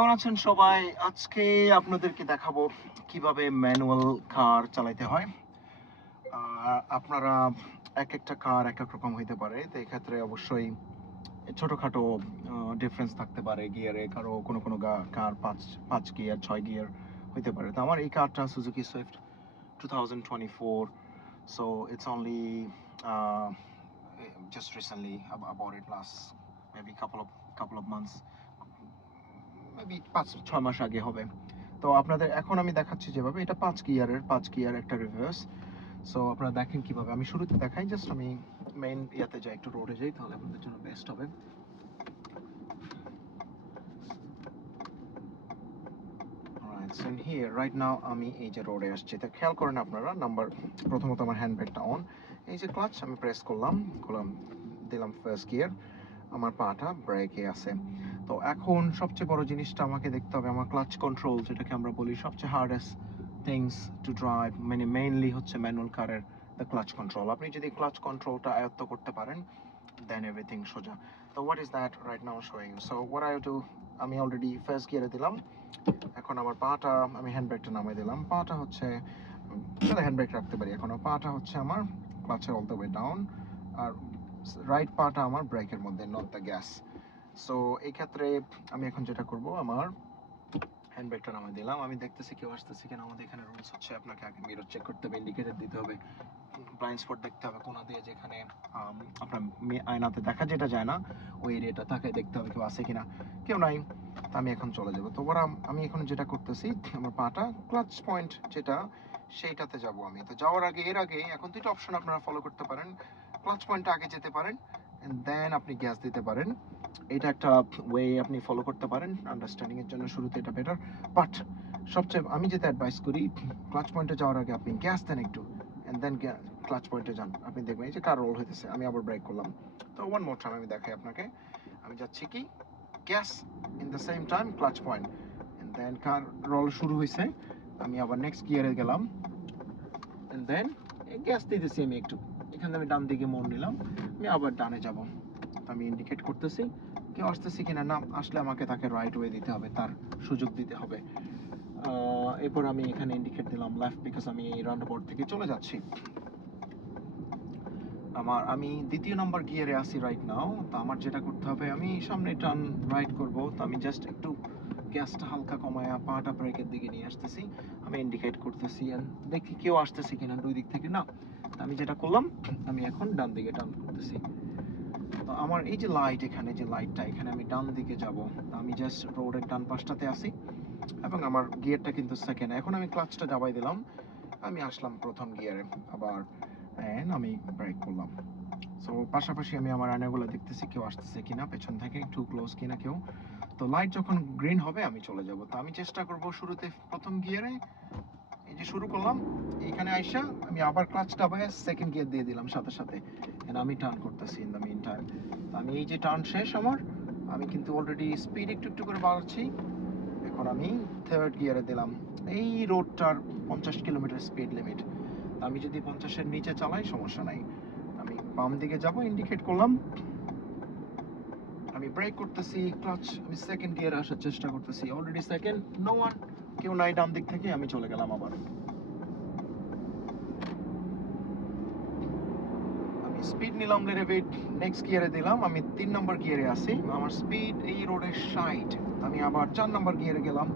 কেমন আছেন সবাই? আজকে আপনাদেরকে দেখাবো কীভাবে ম্যানুয়াল কার চালাতে হয়। আপনারা এক একটা কার এক এক রকম হইতে পারে, তো এক্ষেত্রে অবশ্যই ছোটোখাটো ডিফারেন্স থাকতে পারে গিয়ারে, কারও কোনো কোনো কার পাঁচ পাঁচ গিয়ার, ছয় গিয়ার হইতে পারে। তো আমার এই কারটা Suzuki Swift two thousand twenty four so it's only just recently ab- about it last couple of couple of months. পাঁচ, ছয় মাস আগে হবে। তো আপনাদের এখন আমি দেখাচ্ছি যেভাবে, এটা পাঁচ গিয়ারের, পাঁচ গিয়ার একটা রিভার্স সো আপনারা দেখেন কীভাবে। আমি শুরুতে দেখাই জাস্ট আমি মেইন ইয়াতে যাই, একটু রোডে যাই, তাহলে আপনাদের জন্য বেস্ট হবে। আমি এই যে রোডে আসছি। তো খেয়াল করেন আপনারা নাম্বার প্রথমত আমার হ্যান্ড ব্রেকটা অন এই যে ক্লাচ আমি প্রেস করলাম করলাম, দিলাম ফার্স্ট গিয়ার আমার পাটা ব্রেকে আছে। তো এখন সবচেয়ে বড় জিনিসটা আমাকে দেখতে হবে, আমার ক্লাচ কন্ট্রোল যেটাকে আমরা বলি সবচেয়ে হার্ডেস্ট থিংস টু ড্রাইভ মানে মেইনলি হচ্ছে ম্যানুয়াল কারের দ্য ক্লাচ কন্ট্রোল আপনি যদি ক্লাচ কন্ট্রোলটা আয়ত্ত করতে পারেন দেন এভরিথিং সোজা। তো what is that right now showing so what I to আমি অলরেডি ফার্স্ট গিয়ারে দিলাম, এখন আমার পাটা আমি হ্যান্ড ব্রেকটা নামিয়ে দিলাম। পাটা হচ্ছে হ্যান্ড ব্রেক রাখতে পারি, এখন পাটা হচ্ছে আমার ক্লাচের অল দ্য ওয়ে ডাউন আর রাইট পাটা আমার ব্রেকের মধ্যে নট দ্য গ্যাস সো এই ক্ষেত্রে আমি এখন যেটা করব, আমার হ্যান্ড ব্রেকটা নামিয়ে দিলাম। আমি দেখতেছি কেউ আসতেছে কিনা, আমাদের এখানে রুলস হচ্ছে, আপনাকে আগে মিরর চেক করতে হবে ইন্ডিকেটর দিতে হবে ব্লাইন্ড স্পট দেখতে হবে, কোনা দিয়ে যেখানে আপনার আয়নাতে দেখা যেটা যায় না, ওই এরিয়াটা তাকে দেখতে হবে কেউ আছে কিনা। কেউ নাই, তো আমি এখন চলে যাব। তো ওরা, আমি এখন যেটা করতেছি, আমার পাটা ক্লাচ পয়েন্ট যেটা, সেইটাতে যাব আমি। তো যাওয়ার আগে, এর আগে এখন দুটো অপশন আপনারা ফলো করতে পারেন। ক্লাচ পয়েন্টে আগে যেতে পারেন দেন আপনি গ্যাস দিতে পারেন। এটা একটা ওয়ে আপনি ফলো করতে পারেন আন্ডারস্ট্যান্ডিং এর জন্য শুরুতে এটা বেটার বাট সবচেয়ে, আমি যেটা অ্যাডভাইস করি ক্লাচ পয়েন্টে যাওয়ার আগে আপনি গ্যাস দেন একটু এন্ড দেন ক্লাচ পয়েন্টে যান। আপনি দেখবেন এই যে কার রোল হইতেছে, আমি আবার ব্রেক করলাম। তো ওয়ান মোর টাইম আমি দেখাই আপনাকে। আমি যাচ্ছি কি? Gas in the same time clutch point and then car roll শুরু হয়েছে আমি আবার নেক্সট গিয়ারে গেলাম এন্ড দেন গ্যাস দিতেছি আমি একটু। এখানে আমি ডান দিকে মন নিলাম। আমি আবার ডানে যাব। আমি ইন্ডিকেট করতেছি কেউ আসতেছি কিনা, না, আসলে আমাকে তাকে রাইট ওয়ে দিতে হবে, তার সুযোগ দিতে হবে। এরপর আমি এখানে ইন্ডিকেট দিলাম লেফট বিকজ আমি এই রাউন্ড থেকে চলে যাচ্ছি। আমার, আমি দ্বিতীয় নাম্বার গিয়ারে আছি রাইট নাও তো আমার যেটা করতে হবে, আমি সামনে টার্ন রাইট করব, তো আমি জাস্ট একটু গ্যাসটা হালকা কমায়া পাটা ব্রেকের দিকে নিয়ে আসতেছি। আমি ইন্ডিকেট করতেছি দেখি কেউ আসতেছে কিনা দুই দিক থেকে, না। আমি যেটা করলাম, আমি এখন ডান দিকে টার্ন করতেছি। তো আমার এই যে লাইট এখানে, যে লাইটটা এখানে আমি ডান দিকে যাব। আমি জাস্ট রোডের ডান পাশটাতে আসি এবং আমার গিয়ারটা কিন্তু সেকেন্ড এখন আমি ক্লাচটা দাবাই দিলাম। আমি আসলাম প্রথম গিয়ারে আবার আমি ব্রেক করলাম। সো পাশাপাশি আমি আমার আয়নাগুলো দেখতেছি কেউ আসতেছে কিনা, পেছন থেকে একটু ক্লোজ কিনা কেউ। তো লাইট যখন গ্রিন হবে, আমি চলে যাব। তো আমি চেষ্টা করব শুরুতে প্রথম গিয়ারে এই যে শুরু করলাম, এইখানে আইসা আমি আবার সেকেন্ড গিয়ার দিয়ে দিলাম সাথে সাথে। আমি টার্ন করতেছি ইন দ্য মিন টাইম আমি এই যে টার্ন শেষ আমার, আমি কিন্তু অলরেডি স্পিড একটু একটু করে বাড়াচ্ছি। এখন আমি থার্ড গিয়ারে দিলাম। এই রোডটার পঞ্চাশ কিলোমিটার স্পিড লিমিট আমি যদি পঞ্চাশের নিচে চালাই, সমস্যা নাই। আমি বাম দিকে যাব ইন্ডিকেট করলাম। আমি ব্রেক করতেছি ক্লাচ আমি সেকেন্ড গিয়ারে আসার চেষ্টা করতেছি। অলরেডি সেকেন্ড নো ওয়ান কেউ নাই ডান দিক থেকে, আমি চলে গেলাম আবার। স্পিড নিলাম বিট নেক্সট গিয়ারে দিলাম। আমি তিন নম্বর গিয়ারে আছি। আমার স্পিড এই রোডের সাইড আমি আবার চার নম্বর গিয়ারে গেলাম।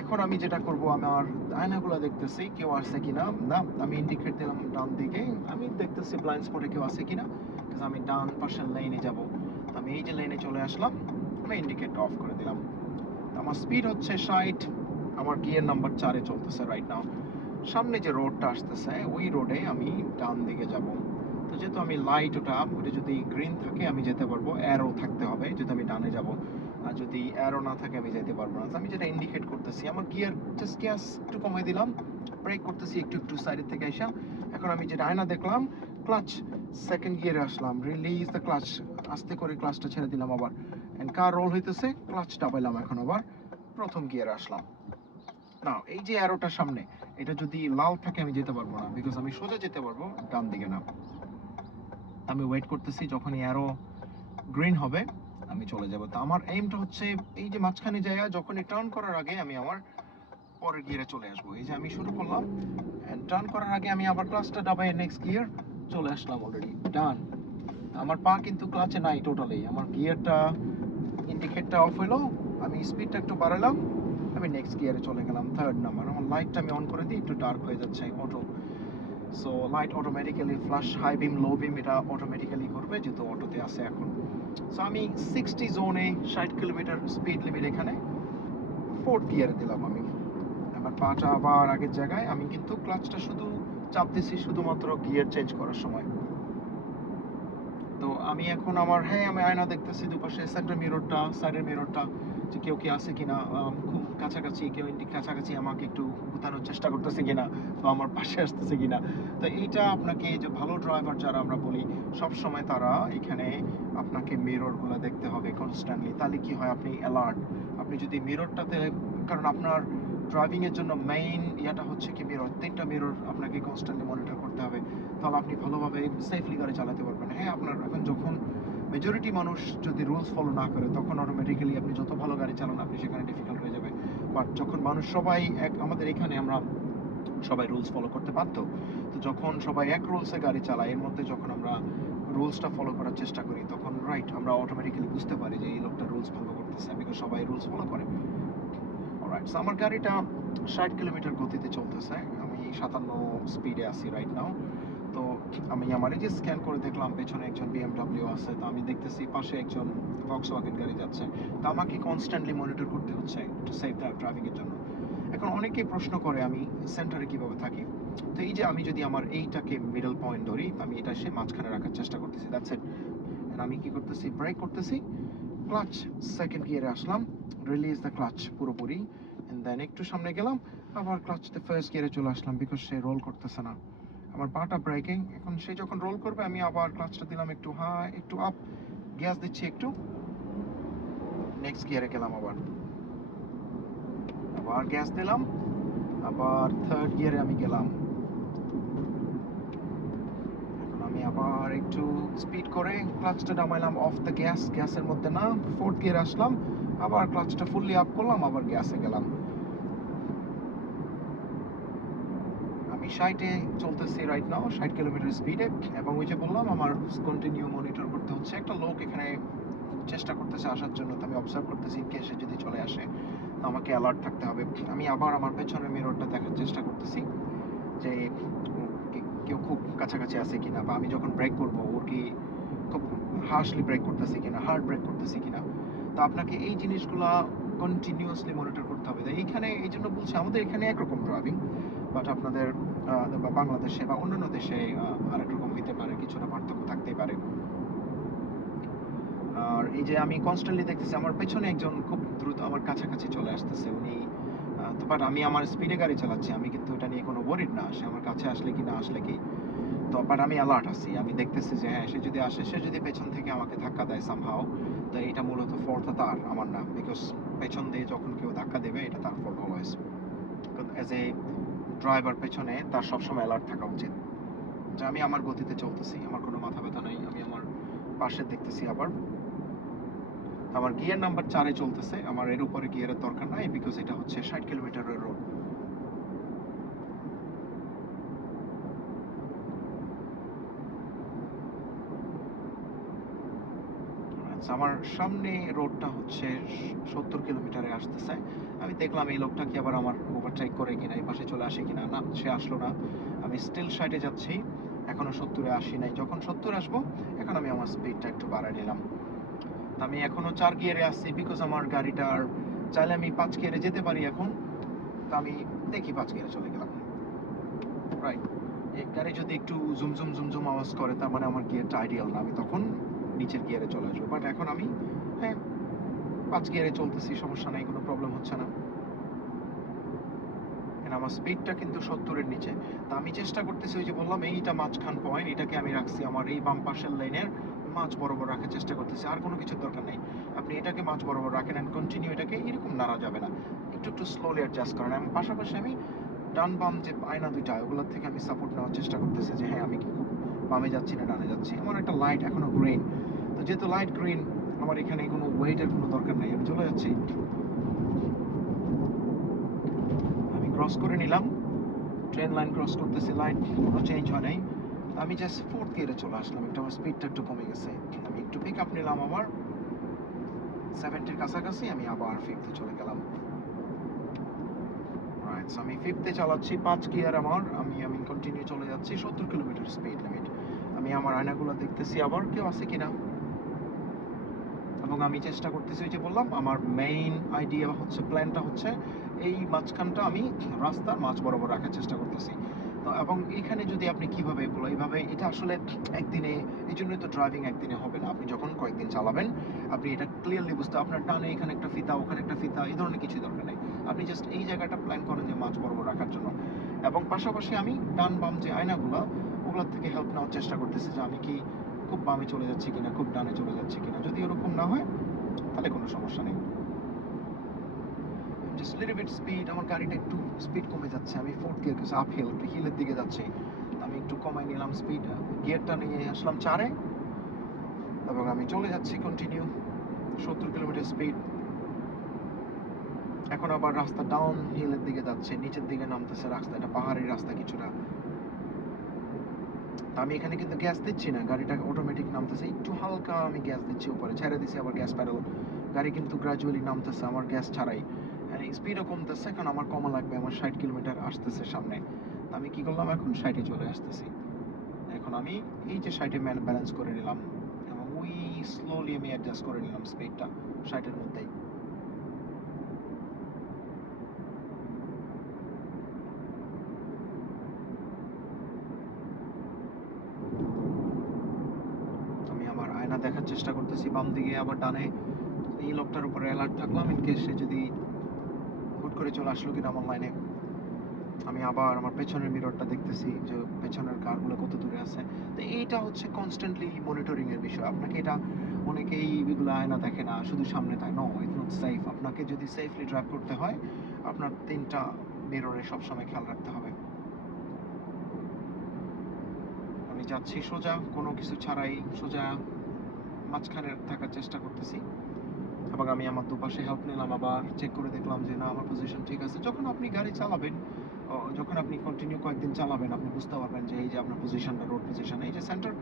এখন আমি যেটা করব আমার আয়নাগুলো দেখতেছি, কেউ আসছে কিনা? না, আমি ইন্ডিকেট দিলাম ডান দিকে। আমি দেখতেছি ব্লাইন্ড স্পটে কেউ আছে কিনা? আমি ডান পাশের লাইনে যাব। আমি এই যে লাইনে চলে আসলাম, আমি ইন্ডিকেট অফ করে দিলাম। আমার স্পিড হচ্ছে ষাট, আমার গিয়ার নাম্বার চারে চলতেছে রাইট নাও সামনে যে রোডটা আসতেছে, ওই রোডে আমি ডান দিকে যাব। তো যেহেতু আমি লাইট ওটা ওটা যদি গ্রিন থাকে, আমি যেতে পারব। অ্যারো থাকতে হবে যদি আমি ডানে যাব। আর যদি অ্যারো না থাকে, আমি যেতে পারব না। আমি যেটা ইন্ডিকেট করতেছি, আমার গিয়ার জাস্ট গ্যাস একটু কমাই দিলাম। ব্রেক করতেছি একটু একটু সাইডের থেকে আসা এখন আমি যেটা আয়না দেখলাম ক্লাচ সেকেন্ড গিয়ারে আসলাম। রিলিজ দ্য ক্লাচ আস্তে করে ক্লাচটা ছেড়ে দিলাম আবার। এন্ড কার রোল হইতেছে ক্লাচ ডাবাইলাম এখন আবার। প্রথম গিয়ারে আসলাম। না এই যে অ্যারোটা সামনে, এটা যদি লাল থাকে, আমি যেতে পারব না। বিকজ আমি সোজা যেতে পারব, ডান দিকে না। আমি ওয়েট করতেছি, যখনই অ্যারো গ্রিন হবে, আমি চলে যাব। তো আমার এইমটা হচ্ছে, এই যে মাঝখানে জায়গা যখনই টার্ন করার আগে আমি আমার পরের গিয়ারে চলে আসব। এই যে আমি শুরু করলাম টার্ন করার আগে আমি আবার ক্লাসটা ডাবাই নেক্সট গিয়ার চলে আসলাম অলরেডি ডান আমার পা কিন্তু ক্লাচে নাই টোটালি আমার গিয়ারটা ইন্ডিকেটটা অফ হলো আমি স্পিডটা একটু বাড়ালাম, আমি নেক্সট গিয়ারে চলে গেলাম থার্ড নাম্বার আমার লাইটটা আমি অন করে দিই, একটু ডার্ক হয়ে যাচ্ছে auto so light automatically flash high beam low beam এটা অটোমেটিক্যালি করবে, যেহেতু অটোতে আছে এখন। সো আমি সিক্সটি জোনে ষাট কিলোমিটার স্পিড লিমিট এখানে ফোর্থ গিয়ারে দিলাম আমি। আমার পাটা আবার আগের জায়গায়, আমি কিন্তু ক্লাচটা শুধু চাপ দিছি, শুধুমাত্র গিয়ার চেঞ্জ করার সময়। আমি এখন আমার হ্যাঁ আমি আয়না দেখতেছি দুপাশে সেন্টার মিররটা সাইডের মিররটা যে কেউ কি আছে কিনা খুব কাছাকাছি, কেউ ইন্টি কাছাকাছি আমাকে একটু গুতানোর চেষ্টা করতেছে কিনা, বা আমার পাশে আসতেছে কিনা। তো এইটা আপনাকে যে ভালো ড্রাইভার যারা আমরা বলি সব সময় তারা এখানে আপনাকে মিররগুলো দেখতে হবে কনস্ট্যান্টলি তাহলে কি হয়? আপনি অ্যালার্ট আপনি যদি মিররটাতে কারণ আপনার ড্রাইভিং এর জন্য মেইন ইয়াটা হচ্ছে কি মিরর তিনটা মিরর আপনাকে কনস্ট্যান্টলি মনিটর করতে হবে। তাহলে আপনি ভালোভাবে সেফলি গাড়ি চালাতে পারবেন। হ্যাঁ আপনার এখন যখন মেজরিটি মানুষ যদি রুলস ফলো না করে, তখন অটোমেটিক্যালি আপনি যত ভালো গাড়ি চালান, আপনি সেখানে ডিফিকাল্ট হয়ে যাবে বাট যখন মানুষ সবাই এক, আমাদের এখানে আমরা সবাই রুলস ফলো করতে পারতো তো যখন সবাই এক রুলসে গাড়ি চালায়, এর মধ্যে যখন আমরা রুলসটা ফলো করার চেষ্টা করি, তখন রাইট আমরা অটোমেটিক্যালি বুঝতে পারি যে এই লোকটা রুলস ফলো করতেছে বিকজ সবাই রুলস ফলো করে। অলরাইট সো আমার গাড়িটা ষাট কিলোমিটার গতিতে চলতেছে। আমি সাতান্ন স্পিডে আছি রাইট নাও তো আমি আমার এই যে স্ক্যান করে দেখলাম, পেছনে একজন বিএমডব্লিউ আছে। তো আমি দেখতেছি পাশে একজন বক্স ভক্সওয়াগেন গাড়ি যাচ্ছে। তো আমাকে কনস্ট্যান্টলি মনিটর করতে হচ্ছে টু সেভ দ্য এর জন্য। এখন অনেকেই প্রশ্ন করে, আমি সেন্টারে কীভাবে থাকি? তো এই যে আমি যদি আমার এইটাকে মিডল পয়েন্ট ধরি, আমি এটা সে মাঝখানে রাখার চেষ্টা করতেছি। দ্যাটস ইট আমি কি করতেছি? ব্রেক করতেছি। ক্লাচ সেকেন্ড গিয়ারে আসলাম। রিলিজ দ্য ক্লাচ পুরোপুরি। দেন একটু সামনে গেলাম, আবার ক্লাচতে ফার্স্ট গিয়ারে চলে আসলাম বিকজ সে রোল করতেছে না। আমার পাটা ব্রেকিং এখন সে যখন রোল করবে, আমি আবার ক্লাচটা দিলাম একটু হাই একটু আপ গ্যাস দিচ্ছি একটু। নেক্সট গিয়ারে গেলাম আবার। আবার গ্যাস দিলাম, আবার থার্ড গিয়ারে আমি গেলাম। এখন আমি আবার একটু স্পিড করে ক্লাচটা নামাইলাম অফ দ্য গ্যাস গ্যাসের মধ্যে না ফোর্থ গিয়ারে আসলাম, আবার ক্লাচটা ফুললি আপ করলাম, আবার গ্যাসে গেলাম। আমি ষাটে চলতেছি রাইট নাও ষাট কিলোমিটার স্পিডে এবং ওই যে বললাম, আমার কন্টিনিউ মনিটর করতে হচ্ছে। একটা লোক এখানে চেষ্টা করতেছে আসার জন্য, তো আমি অবজার্ভ করতেছি কে সে যদি চলে আসে আমাকে অ্যালার্ট থাকতে হবে। আমি আবার আমার পেছনের মিররটা দেখার চেষ্টা করতেছি যে কেউ খুব কাছাকাছি আছে কিনা, বা আমি যখন ব্রেক করব ওর কি খুব হার্শলি ব্রেক করতেছে কিনা হার্ড ব্রেক করতেছে কিনা। তো আপনাকে এই জিনিসগুলা কন্টিনিউয়াসলি মনিটর করতে হবে। এইখানে, এই জন্য বলছি, আমাদের এখানে একরকম ড্রাইভিং বাট আপনাদের বা বাংলাদেশে বা অন্যান্য দেশে আরেক রকম হইতে পারে, কিছুটা পার্থক্য থাকতেই পারে। আর এই যে আমি কনস্ট্যান্টলি দেখতেছি, আমার পেছনে একজন খুব দ্রুত আমার কাছাকাছি চলে আসতেছে। উনি তো বাট আমি আমার স্পিডে গাড়ি চালাচ্ছি, আমি কিন্তু এটা নিয়ে কোনো ওয়ারিড না, সে আমার কাছে আসলে কি, না আসলে কি। তো বাট আমি অ্যালার্ট আছি, আমি দেখতেছি যে হ্যাঁ সে যদি আসে, সে যদি পেছন থেকে আমাকে ধাক্কা দেয় সামহাও তো এটা মূলত ফল্টটা তার, আমার না। বিকজ পেছন দিয়ে যখন কেউ ধাক্কা দেবে, এটা তার fault always as a driver পেছনে তার সবসময় অ্যালার্ট থাকা উচিত। যে আমি আমার গতিতে চলতেছি, আমার কোনো মাথা ব্যথা নাই, আমি আমার পাশে দেখতেছি আবার। আমার গিয়ার নাম্বার চারে চলতেছে, আমার এর উপরে গিয়ারের দরকার নাই বিকজ এটা হচ্ছে ষাট কিলোমিটারের রোড আমার সামনে রোডটা হচ্ছে সত্তর কিলোমিটারে আসতেছে। আমি দেখলাম এই লোকটা কি আবার আমার ওভারটেক করে কিনা, এই পাশে চলে আসে কিনা? না, সে আসলো না। আমি স্টিল সাইডে যাচ্ছি, এখনও সত্তরে আসি নাই। যখন সত্তর আসব, এখন আমি আমার স্পিডটা একটু বাড়ায় নিলাম। আমি এখনও চার গিয়ারে আসছি বিকজ আমার গাড়িটার, চাইলে আমি পাঁচ গিয়ারে যেতে পারি এখন। তা আমি দেখি পাঁচ গিয়ারে চলে গেলাম। রাইট গাড়ি যদি একটু জুম জুম জুম জুম আওয়াজ করে, তার মানে আমার গিয়ারটা আইডিয়াল না। আমি তখন নিচের গিয়ারে চলে আসব। বাট এখন আমি হ্যাঁ পাঁচ গিয়ারে চলতেছি, সমস্যা নাই, কোনো প্রবলেম হচ্ছে না। আমার স্পিডটা কিন্তু সত্তরের নিচে। তা আমি চেষ্টা করতেছি ওই যে বললাম, এইটা মাঝখান পয়েন্ট এটাকে আমি রাখছি আমার এই বাম পাশের লাইনের মাঝ বরাবর রাখার চেষ্টা করতেছি, আর কোনো কিছুর দরকার নেই। আপনি এটাকে মাঝ বরাবর রাখেন অ্যান্ড কন্টিনিউ এটাকে এরকম নাড়া যাবে না। একটু একটু স্লোলি অ্যাডজাস্ট করেন। পাশাপাশি আমি ডান বাম যে আয়না দুইটা, ওগুলোর থেকে আমি সাপোর্ট নেওয়ার চেষ্টা করতেছি যে হ্যাঁ আমি কি বামে যাচ্ছি না, ডানে যাচ্ছি। আমার একটা লাইট এখনও গ্রিন তো যেহেতু লাইট গ্রিন আমার এখানে কোনো ওয়েটের কোনো দরকার নেই। আমি চলে যাচ্ছি। আমি ক্রস করে নিলাম। ট্রেন লাইন ক্রস করতেছি লাইট কোনো চেঞ্জ হয় নাই। আমি জাস্ট ফোর্থ গিয়ারে চলে আসলাম। একটু আমার স্পিডটা একটু কমে গেছে। আমি একটু পিক আপ নিলাম আমার সেভেন্টির কাছাকাছি আমি আবার ফিফথে চলে গেলাম। রাইট আমি ফিফথে চালাচ্ছি, পাঁচ গিয়ার আমার, আমি আমি কন্টিনিউ চলে যাচ্ছি সত্তর কিলোমিটার স্পিড লিমিট আমি আমার আয়নাগুলো দেখতেছি, আবার কেউ আছে কিনা? এবং আমি চেষ্টা করতেছি, ওই যে বললাম, আমার মেইন আইডিয়া হচ্ছে প্ল্যানটা হচ্ছে, এই মাঝখানটা আমি রাস্তার মাঝ বরাবর রাখার চেষ্টা করতেছি। তো, এবং এখানে যদি আপনি কীভাবে বলো, এইভাবে, এটা আসলে একদিনে, এই জন্যই তো ড্রাইভিং একদিনে হবে না। আপনি যখন কয়েকদিন চালাবেন, আপনি এটা ক্লিয়ারলি বুঝতে, আপনার টানে এখানে একটা ফিতা, ওখানে একটা ফিতা, এই ধরনের কিছু দরকার নেই। আপনি জাস্ট এই জায়গাটা প্ল্যান করেন যে মাছ বরাবর রাখার জন্য। এবং পাশাপাশি আমি ডান বাম যে আয়নাগুলো, ওগুলোর থেকে হেল্প নেওয়ার চেষ্টা করতেছি যে আমি কি খুব বামে চলে যাচ্ছি কিনা, খুব ডানে চলে যাচ্ছি কিনা। যদি ওরকম না হয়, তাহলে কোনো সমস্যা নেই। জাস্ট লিটল বিট স্পিড আমার গাড়িটা একটু স্পিড কমে যাচ্ছে। আমি ফোর্থ গিয়ার কিছু আপ হিল হিলের দিকে যাচ্ছি। আমি একটু কমাই নিলাম স্পিড গিয়ারটা নিয়ে আসলাম চারে। এবং আমি চলে যাচ্ছি কন্টিনিউ সত্তর কিলোমিটার স্পিড এখন আবার রাস্তা ডাউন হিলের দিকে যাচ্ছে, নিচের দিকে নামতেছে রাস্তা, এটা পাহাড়ি রাস্তা কিছুটা। আমি এখানে কিন্তু গ্যাস দিচ্ছি না, গাড়িটা অটোমেটিক নামতেছে, একটু হালকা আমি গ্যাস দিচ্ছি উপরে, ছেড়ে দিচ্ছি আবার গ্যাস প্যাডেল গাড়ি কিন্তু গ্রাজুয়ালি নামতেছে, আমার গ্যাস ছাড়াই। স্পিডও কমতেছে কারণ আমার কমা লাগবে, আমার ষাট কিলোমিটার আসতেছে সামনে। আমি কি করলাম, এখন ষাটে চলে আসতেছি। এখন আমি এই যে ষাটে ব্যালেন্স করে নিলাম, এবং ওই স্লোলি আমি অ্যাডজাস্ট করে নিলাম স্পিডটা ষাটের মধ্যেই। আয়না দেখার চেষ্টা করতেছি, বাম দিকে আবার ডানে এই লোকটার উপরে অ্যালার্ট থাকলাম ইন কেস সে যদি হুট করে চলে আসলো কিনা আমার লাইনে আমি আবার আমার পেছনের মিররটা দেখতেছি যে পেছনের কারগুলো কত দূরে আছে। তো এইটা হচ্ছে কনস্ট্যান্টলি মনিটরিং এর বিষয়। আপনাকে এটা অনেকেই এগুলো আয়না দেখে না, শুধু সামনে তাই নো ইটস নট সেফ আপনাকে যদি সেফলি ড্রাইভ করতে হয়, আপনার তিনটা মিররে সবসময় খেয়াল রাখতে হবে। আমি যাচ্ছি সোজা, কোনো কিছু ছাড়াই সোজা মাঝখানে থাকার চেষ্টা করতেছি। এবং আমি আমার দুপাশে হেল্প নিলাম, আবার চেক করে দেখলাম যে না, আমার পজিশন ঠিক আছে। যখন আপনি গাড়ি চালাবেন যখন আপনি কন্টিনিউ কয়েকদিন চালাবেন, আপনি বুঝতে পারবেন যে এই যে আপনার পজিশনটা রোড পজিশন এই যে সেন্টার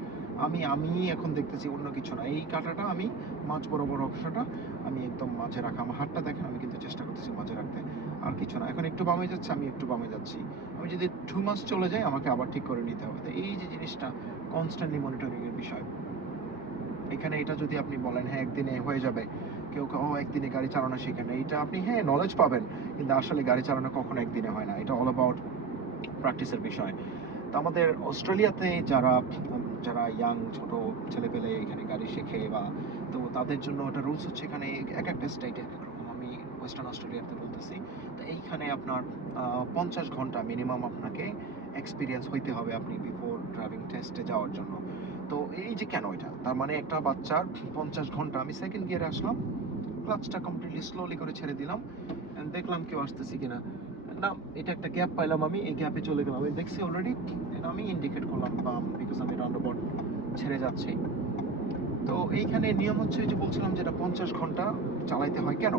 আমি আমি এখন দেখতেছি অন্য কিছু না। এই কাটাটা আমি মাঝ বরাবর অংশটা আমি একদম মাঝে রাখা। আমার হাতটা দেখেন, আমি কিন্তু চেষ্টা করতেছি মাঝে রাখতে। আর কিছু না। এখন একটু বামে যাচ্ছে, আমি একটু বামে যাচ্ছি। আমি যদি টু মাস চলে যাই, আমাকে আবার ঠিক করে নিতে হবে। তো এই যে জিনিসটা কনস্ট্যান্টলি মনিটরিং এর বিষয়। এখানে এটা যদি আপনি বলেন হ্যাঁ একদিনে হয়ে যাবে। কেউ ও, একদিনে গাড়ি চালানো শিখে না। এটা আপনি হ্যাঁ নলেজ পাবেন, কিন্তু আসলে গাড়ি চালানো কখনো একদিনে হয় না। এটা অল অ্যাবাউট প্র্যাকটিসের বিষয়। তো আমাদের অস্ট্রেলিয়াতে যারা যারা ইয়াং ছোট ছেলেপেলে এখানে গাড়ি শেখে বা, তো তাদের জন্য একটা রুলস হচ্ছে এখানে এক একটা স্টেটে এক এক রকম। আমি ওয়েস্টার্ন অস্ট্রেলিয়াতে বলতেছি। তো এইখানে আপনার পঞ্চাশ ঘণ্টা মিনিমাম আপনাকে এক্সপিরিয়েন্স হইতে হবে আপনি বিফোর ড্রাইভিং টেস্টে যাওয়ার জন্য। তো এই যে কেন এটা? তার মানে একটা বাচ্চার পঞ্চাশ ঘণ্টা আমি সেকেন্ড গিয়ারে আসলাম ক্লাচটা কমপ্লিটলি স্লোলি করে ছেড়ে দিলাম দেখলাম কেউ আসতেছি কিনা। না, এটা একটা গ্যাপ পাইলাম আমি, এই গ্যাপে চলে গেলাম। আমি দেখছি অলরেডি আমি ইন্ডিকেট করলাম, বাম বিকজ আমি রাউন্ড অ্যাবাউট ছেড়ে যাচ্ছি। তো এইখানে নিয়ম হচ্ছে যে বলছিলাম যেটা পঞ্চাশ ঘণ্টা চালাইতে হয়। কেন?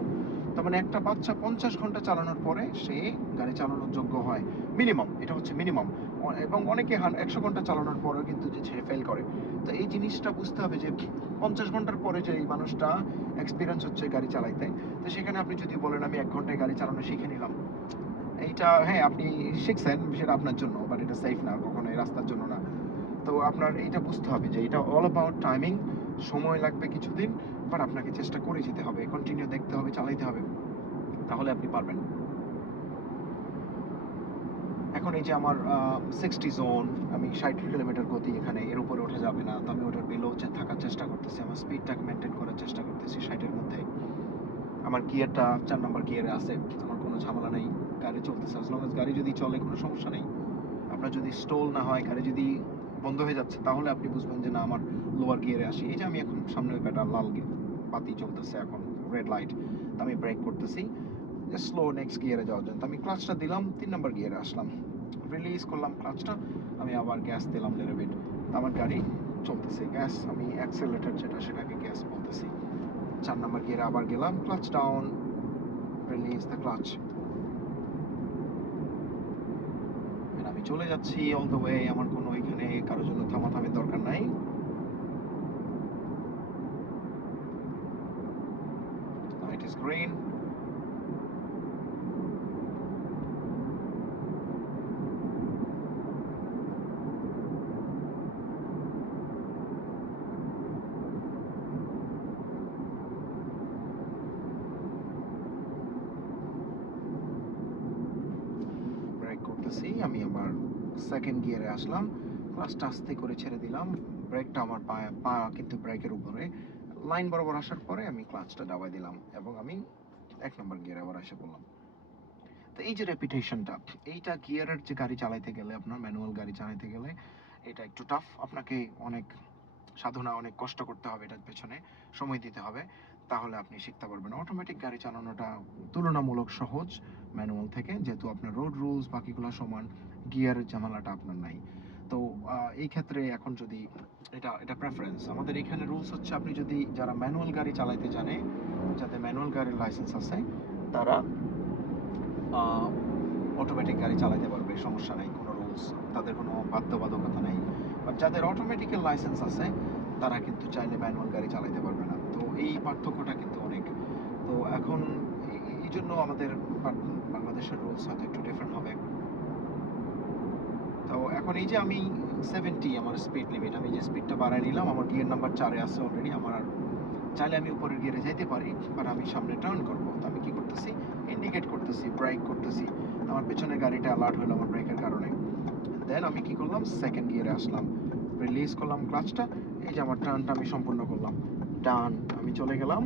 তার মানে একটা বাচ্চা পঞ্চাশ ঘণ্টা চালানোর পরে সে গাড়ি চালানোর যোগ্য হয়। মিনিমাম এটা হচ্ছে মিনিমাম এবং অনেকে একশো ঘণ্টা চালানোর পরেও কিন্তু যে সে ফেল করে। তো এই জিনিসটা বুঝতে হবে যে পঞ্চাশ ঘণ্টার পরে যে এই মানুষটা এক্সপিরিয়েন্স হচ্ছে গাড়ি চালাইতে। তো সেখানে আপনি যদি বলেন, আমি এক ঘন্টায় গাড়ি চালানো শিখে নিলাম। এইটা হ্যাঁ আপনি শিখছেন, সেটা আপনার জন্য বাট এটা সেফ না, কখনো এই রাস্তার জন্য না। তো আপনার এইটা বুঝতে হবে যে এটা অল অ্যাবাউট টাইমিং সময় লাগবে কিছুদিন বাট আপনাকে চেষ্টা করে যেতে হবে কন্টিনিউ দেখতে হবে, চালাইতে হবে, তাহলে আপনি পারবেন। এখন এই যে আমার সিক্সটি জোন আমি ষাট কিলোমিটার গতি এখানে, এর উপরে ওঠা যাবে না, তো আমি ওটার বিলো থাকার চেষ্টা করতেছি, আমার স্পিডটাকে মেনটেন করার চেষ্টা করতেছি ষাটের মধ্যে। আমার গিয়ারটা চার নম্বর গিয়ারে আছে, আমার কোনো ঝামেলা নেই, গাড়ি চলতেছে গাড়ি যদি চলে কোনো সমস্যা নেই। আপনার যদি স্টোল না হয়, গাড়ি যদি বন্ধ হয়ে যাচ্ছে, তাহলে আপনি বুঝবেন যে না, আমার লোয়ার গিয়ারে আসি। এই যে আমি এখন সামনে ওই লাল গিয়ার বাতি চলতেছে এখন রেড লাইট আমি ব্রেক করতেছি। স্লো নেক্সট গিয়ারে যাওয়ার জন্য। তো আমি ক্লাচটা দিলাম, তিন নম্বর গিয়ারে আসলাম। রিলিজ করলাম ক্লাচটা আমি আবার গ্যাস দিলাম লিটল বিট আমার গাড়ি চলতেছে গ্যাস আমি অ্যাক্সেলেটার যেটা সেটাকে গ্যাস বলতেছি। চার নম্বর গিয়ারে আবার গেলাম clutch down release the clutch আমি চলে যাচ্ছি অল দ্য ওয়ে আমার কোনো এখানে কারোর জন্য থামা থামাথামির দরকার নাই Light is. ব্রেক করতেছি আমি আমার সেকেন্ড গিয়ারে আসলাম। ক্লাসটা আস্তে করে ছেড়ে দিলাম। ব্রেকটা আমার পা পা কিন্তু ব্রেকের উপরে। লাইন বরাবর আসার পরে আমি ক্লাচটা দাবাই দিলাম এবং আমি এক নম্বর গিয়ারে আবার এসে পড়লাম। তো এই যে রেপিটেশনটা এইটা গিয়ারের যে গাড়ি চালাইতে গেলে, আপনার ম্যানুয়াল গাড়ি চালাইতে গেলে, এটা একটু টাফ আপনাকে অনেক সাধনা, অনেক কষ্ট করতে হবে এটার পেছনে। সময় দিতে হবে। তাহলে আপনি শিখতে পারবেন। অটোমেটিক গাড়ি চালানোটা তুলনামূলক সহজ ম্যানুয়াল থেকে, যেহেতু আপনার রোড রুলস বাকিগুলো সমান। গিয়ারের ঝামেলাটা আপনার নাই। তো এই ক্ষেত্রে এখন যদি এটা এটা প্রেফারেন্স আমাদের এখানে রুলস হচ্ছে আপনি যদি যারা ম্যানুয়াল গাড়ি চালাইতে জানে, যাদের ম্যানুয়াল গাড়ির লাইসেন্স আছে, তারা অটোমেটিক গাড়ি চালাতে পারবে, সমস্যা নাই, কোনো রুলস তাদের কোনো বাধ্যবাধকতা নেই। বাট যাদের অটোমেটিক্যাল লাইসেন্স আছে, তারা কিন্তু চাইলে ম্যানুয়াল গাড়ি চালাতে পারবে না। তো এই পার্থক্যটা কিন্তু অনেক। তো এখন, এই জন্য আমাদের বাংলাদেশের রুলস হয়তো একটু ডিফারেন্ট হবে। তো এখন এই যে আমি সেভেন্টি আমার স্পিড লিমিট আমি যে স্পিডটা বাড়ায় নিলাম, আমার গিয়ার নাম্বার চারে আছে অলরেডি আমার আর চাইলে আমি উপরের গিয়ারে যেতে পারি বাট আমি সামনে টার্ন করব। তো আমি কী করতেছি? ইন্ডিকেট করতেছি ব্রেক করতেছি। আমার পেছনের গাড়িটা অ্যালার্ট হলো আমার ব্রেকের কারণে। দেন আমি কী করলাম? সেকেন্ড গিয়ারে আসলাম। রিলিজ করলাম ক্লাচটা এই যে আমার টার্নটা আমি সম্পূর্ণ করলাম। টার্ন আমি চলে গেলাম।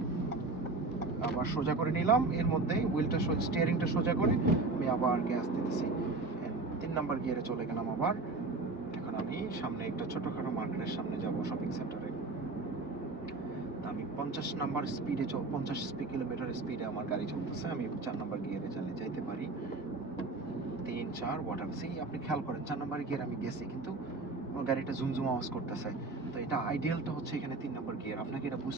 আবার সোজা করে নিলাম। এর মধ্যে হুইলটা স্টিয়ারিংটা সোজা করে আমি আবার গ্যাস দিতেছি। নাম্বার গিয়ারে চলে গেলাম আবার। এখন আমি সামনে একটা ছোটখাটো মার্কেটের সামনে যাব শপিং সেন্টারে আমি পঞ্চাশ নাম্বার স্পিডে পঞ্চাশ কিলোমিটার স্পিডে আমার গাড়ি চলতেছে, আমি চার নাম্বার গিয়ারে চালিয়ে যাইতে পারি। তিন, চার ওয়াটার সি আপনি খেয়াল করেন, চার নাম্বার গিয়ার আমি গেছি, কিন্তু আমার গাড়িটা জুমজুম আওয়াজ করতেছে। তো এটা আইডিয়ালটা হচ্ছে এখানে তিন নাম্বার গিয়ার। আপনাকে এটা